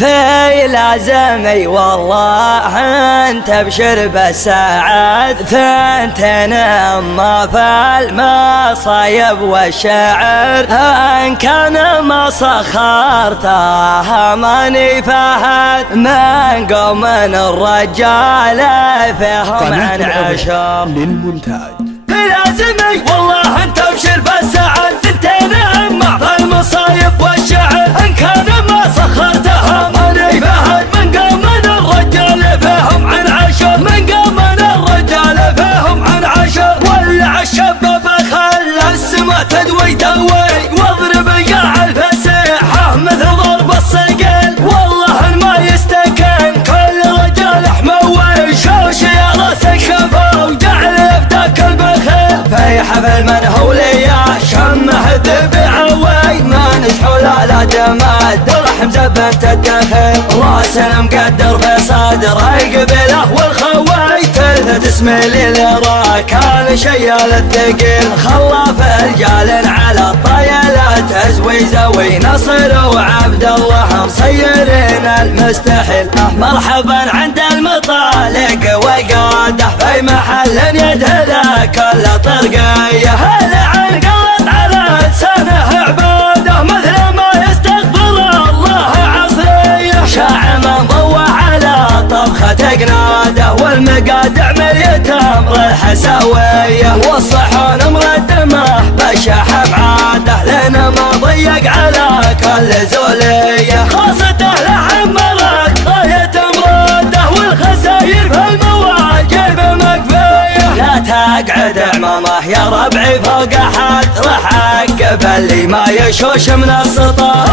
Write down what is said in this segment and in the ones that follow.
في لازمي والله انت ابشر بالسعد، ثنتين اما في المصايب والشعر، ان كان ما سخرته ماني فهد من قوم الرجال فيهم عن عشر للمونتاج. في لازمي والله انت ابشر بالسعد، ثنتين اما في المصايب والشعر، ان كان ما سخرتها ماني فهد من قوم الرجال فيهم عن عشر، من قوم الرجال فيهم عن عشر. ولع الشباب خلى السما تدوي دوي، واضرب قاع الفسيحة مثل ضرب الصقل، والله ما يستكن كل رجال حموي، شوش يا راس الخفا وجعل يفتك البخيل. في حفل منهولية شمه ذبعوي، ما نسحول على جماد رحم زبنت الدخيل، راس مقدر في صدره القبله والخوي، تلفت اسمي للرا كان شيال الثقيل، خلاف رجال على الطيلات ازوي زوي، نصر وعبد الله مصيرين المستحيل. مرحبا عند المطالق وقاده في محل يدهله كل طرقيه، هلا عن قلت على لسانه عباده مثل ما يستقبل الله عصريه، شاع منضوى على طبخة قناده، والمقادع مليت امر الحساويه، والصحون مردمه بالشاحه بعاده، لنا ما ضيق على كل زوليه، خاصته لعمرت غايه مراده، والخساير في المواجب مكفيه. لا تقعد عمامه يا ربعي فوق احد، راح اعقب اللي ما يشوش من السطح،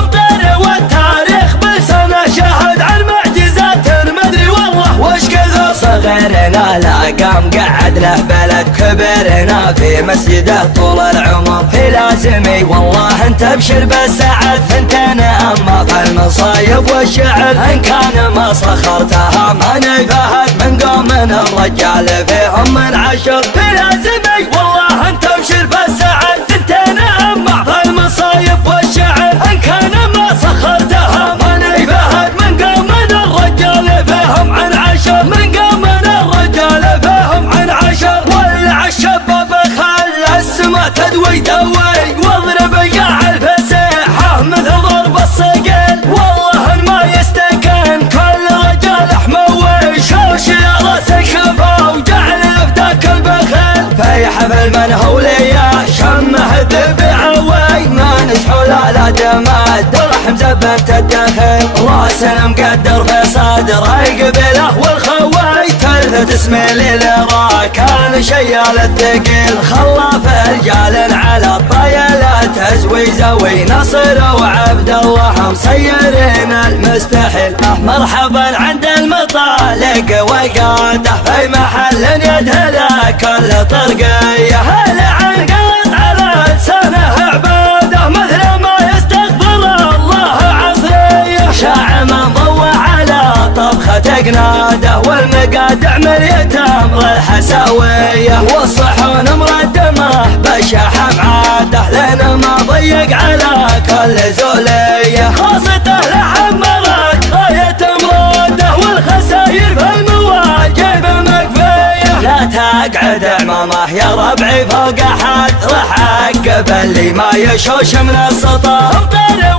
والتاريخ بلسانه شهد عن معجزات مدري والله وش كثر. صغيرنا لا قام قعد له بلد، كبرنا في مسجده طول العمر. في لازمي والله انت ابشر بالسعد، ثنتين اما في المصايب والشعر، ان كان ما سخرتها ماني فهد من قوم الرجال فيهم من عشر. في لازمي والله انت ابشر بالسعد، ثنتين اما في المصايب والشعر، ان كان ما سخرتها ماني فهد من قوم الرجال فيهم عن عشر، من قوم الرجال فيهم عن عشر. ولع الشباب خلى السما تدوي دوي، واضرب قاع الفسيحة مثل ضرب الصقل، والله ما يستكن كل رجال حموي، شوش يا راس الخفا وجعل يفتك البخيل. في حفل منهولية شمه ذبعوي، ما نسحول على جماد رحم زبنت الدخيل، راس مقدر في صدره القبله والخوي، تلفت اسمي للرا كان شيال الثقيل، خلاف رجال على الطيلات ازوي زوي، نصر وعبد الله مصيرين المستحيل. مرحبا عند المطالق وقاده في محل يدهله كل طرقيه، هلا عن قلت على لسانه عباده مثل ما يستقبل الله عصريه، شاع منضوى على طبخة قناده، والمقادع مليت امر الحساويه، والصحون مردمه بالشاحه بعاده، لنا ما ضيق على كل زوليه، خاصته لعمرت غايه مراده، والخساير في المواجب مكفيه. لا تقعد عمامه يا ربعي فوق احد، راح اعقب اللي ما يشوش من السطح،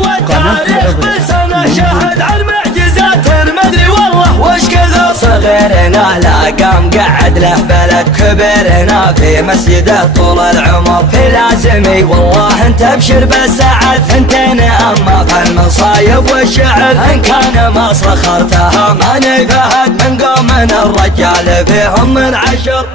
والتاريخ بلسانه شهد عن معجزات مدري والله وش كثر. صغيرنا لا قام قعد له بلد، كبرنا في مسجده طول العمر. في لازمي والله انت ابشر بالسعد، ثنتين اما في المصايب والشعر، ان كان ما سخرتها ماني فهد من قوم الرجال فيهم من عشر.